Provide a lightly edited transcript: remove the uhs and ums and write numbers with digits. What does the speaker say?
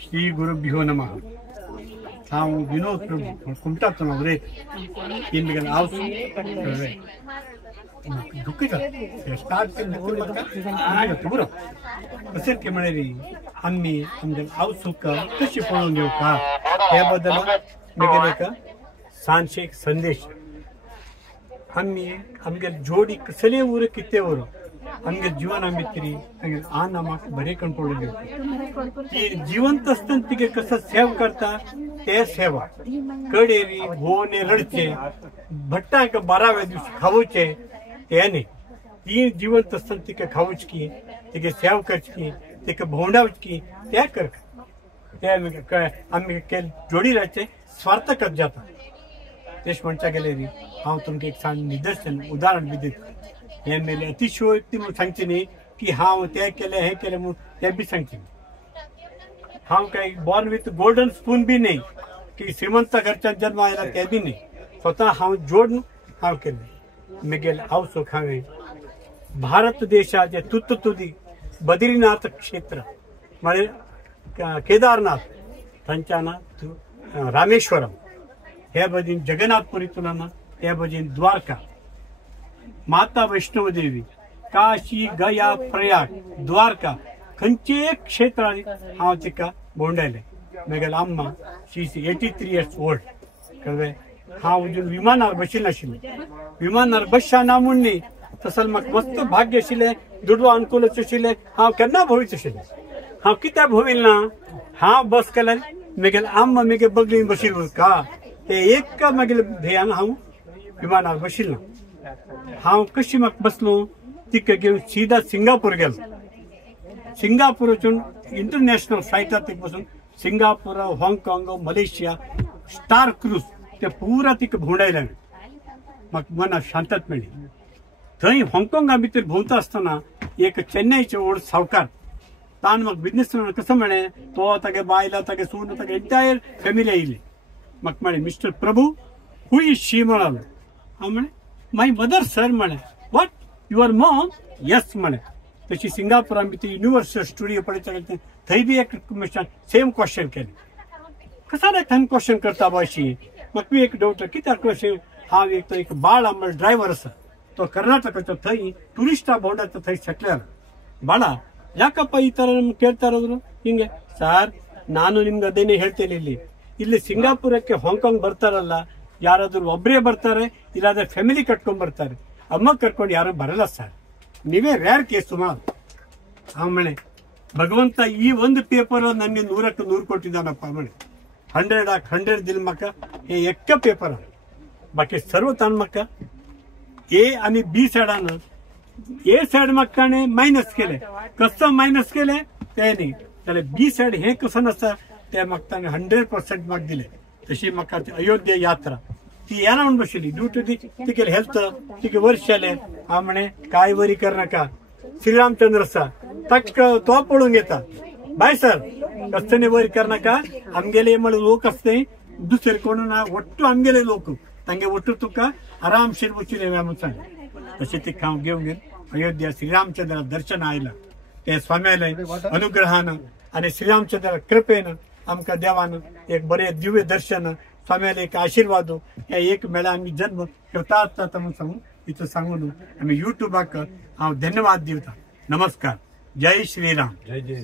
श्री गुरुभ्यो नमः. हांव विनोद प्रभू कुमटातून उलयत. इनमेगेल हांव दुखीता स्टार्ट केलें बरो कशें की म्हळ्यार आमी आमगे हांव सुख कशी पळोवन घेवका हे बद्दल म्हगेले एक सांजचे एक संदेश. आमी आमगे जोडी कसले उर कितें उर आमगे जीवन भितरी आ नमाक बरें करून पळोवन घेवता. ती जिवंत आसतना तिगे कसं सेव करता ते सेवा कडेरी भोवने रडचे भट्टाक 12व्या दिवशी खावचे ते न्ही. ती जिवंत आसतना तिका खावचकी तिगे सेव करचकी तिका भोंवडावचकी ते करता. ते आमी केले जोडी रावचे स्वार्थकच जाता. तेच म्हणचा गेले री हांव तुमकां एक सांग निदर्शन उदाहरण बी दिता. हे मेले अतिशयोक्ती म्हणून सांगचे न्ही की हांव ते केले हे केले म्हणून ते बी सांगचे. हांव काही बॉर्न विथ गोल्डन स्पून बी नाही की श्रीमंत घरच्यान जन्म आयला ते बी नाही. स्वतः हांव जोडून हांव केले. म्हगेले हांव सुख हांवें भारत देशाचे तुदी बद्रीनाथ क्षेत्र म्हळ्यार केदारनाथ थंयच्यान रामेश्वरम हे बाजून जगन्नाथपुरी तुलना हे बाजून द्वारका माता वैष्णव देवी काशी गया प्रयाग द्वारका खंयचे क्षेत्रांनी हांव तिका भोंवडायलें. म्हगेले अम्मा शी इज 83 years old. कळ्ळें. हांव अजून विमानार बशिनाशिल्लें. विमानार बसना म्हूण न्ही तसले म्हाका मस्त भाग्य आशिल्लें दुडवा अनुकूलच आशिल्लें. हांव केन्ना भोंवीच आशिल्लें. हांव कित्याक भोंविल ना हांव बस केल्यार म्हगेले अम्मा म्हगे बगलीन बशिल्ली उरका ते एक म्हगेले ध्येयान हांव विमानार बशिल्लो. हांव कशी म्हाका बसलो तिका घेवन सीधा सिंगापूर गेलो. सिंगापूर वचून इंटरनॅशनल फ्लायटार तिका बसून सिंगापूर हाँगकाँग मलेशिया स्टार क्रूज ते पुरा तिका भोंवडायलें. म्हाका मनाक शांतता मेळ्ळी. थंय हाँगकाँगा भितर भोंवता आसतना एक चेन्नईचे व्हड सावकार तान म्हाका बिजनेस कसो म्हळें तो तागे बायला तागे सून तागे एंटायर फॅमिली आयिल्ली. म्हाका म्हळें मिस्टर प्रभू हू इज शी म्हणालो. हांव म्हळें माय मदर सर म्हळें. वॉट युअर मॉम येस म्हळें. तशी सिंगापुरान भितर युनिवर्सल स्टुडियो पळयता थंय बी एक सेम क्वेश्चन केलें. कसा रे थंय क्वेश्चन करता अशी म्हाका बी एक डावट कित्याक अशें. हांव एक बाळ म्हळ्यार ड्रायव्हर आसा तो कर्नाटकाचो थंय टुरिस्टा भोंवडायता थंय सेटलर. ಬಾಳ ಯಾಕಪ್ಪ ಈ ತರ ಕೇಳ್ತಾ ಇರೋದು ಹಿಂಗೆ ಸರ್ ನಾನು ನಿಮ್ಗೆ ಅದೇನೇ ಹೇಳ್ತೇನೆ ಇಲ್ಲಿ ಸಿಂಗಾಪುರಕ್ಕೆ ಹಾಂಗ್ಕಾಂಗ್ ಬರ್ತಾರಲ್ಲ ಯಾರಾದ್ರೂ ಒಬ್ಬರೇ ಬರ್ತಾರೆ ಇಲ್ಲಾಂದ್ರೆ ಫ್ಯಾಮಿಲಿ ಕಟ್ಕೊಂಡ್ ಬರ್ತಾರೆ ಅಮ್ಮ ಕರ್ಕೊಂಡು ಯಾರು ಬರಲ್ಲ ಸರ್ ನೀವೇ ರೇರ್ ಕೇಸ್ ಸುಮಾರು ಆಮೇಲೆ ಭಗವಂತ ಈ ಒಂದು ಪೇಪರ್ ನನಗೆ 100ಕ್ಕೆ 100 ಕೊಟ್ಟಿದ್ದಾನಪ್ಪ ಆಮೇಲೆ 100 दिल म्हाका हे एक पेपर बाकी सर्व ताण म्हाका ए आणि बी सायडान ए सायड म्हाका मायनस केले कसं मायनस केले ते नाही त्याला बी सायड हे कसं नसतं ते म्हाका 100% म्हाका दिले तशी म्हाका अयोध्या यात्रा ती येना म्हणून बसली ड्यू टू तिके हेल्थ तिके वर्ष जाले हा म्हणे काय वरी कर नाका श्रीरामचंद्र सा तक तो पळून घेता बाय सर कसने वरी कर नाका आमगेले म्हण लोक असते दुसरे कोण ना ಒಟ್ಟು आमगेले लोक तांगे ಒಟ್ಟು तुका आरामशीर बसले म्हणून सांग तसे ते खाव घेऊन अयोध्या श्रीरामचंद्र दर्शन आयला ते स्वाम्यालय अनुग्रहान आणि श्रीरामचंद्र कृपेन आमका देवान एक बरे दिव्य दर्शन स्वाम्याला एक आशीर्वाद हे एक मेळा आम्ही जन्म करतात म्हणून सांगून इथं सांगून आम्ही युट्यूबाक हांव धन्यवाद दिता. नमस्कार. जय श्रीराम. जय जय.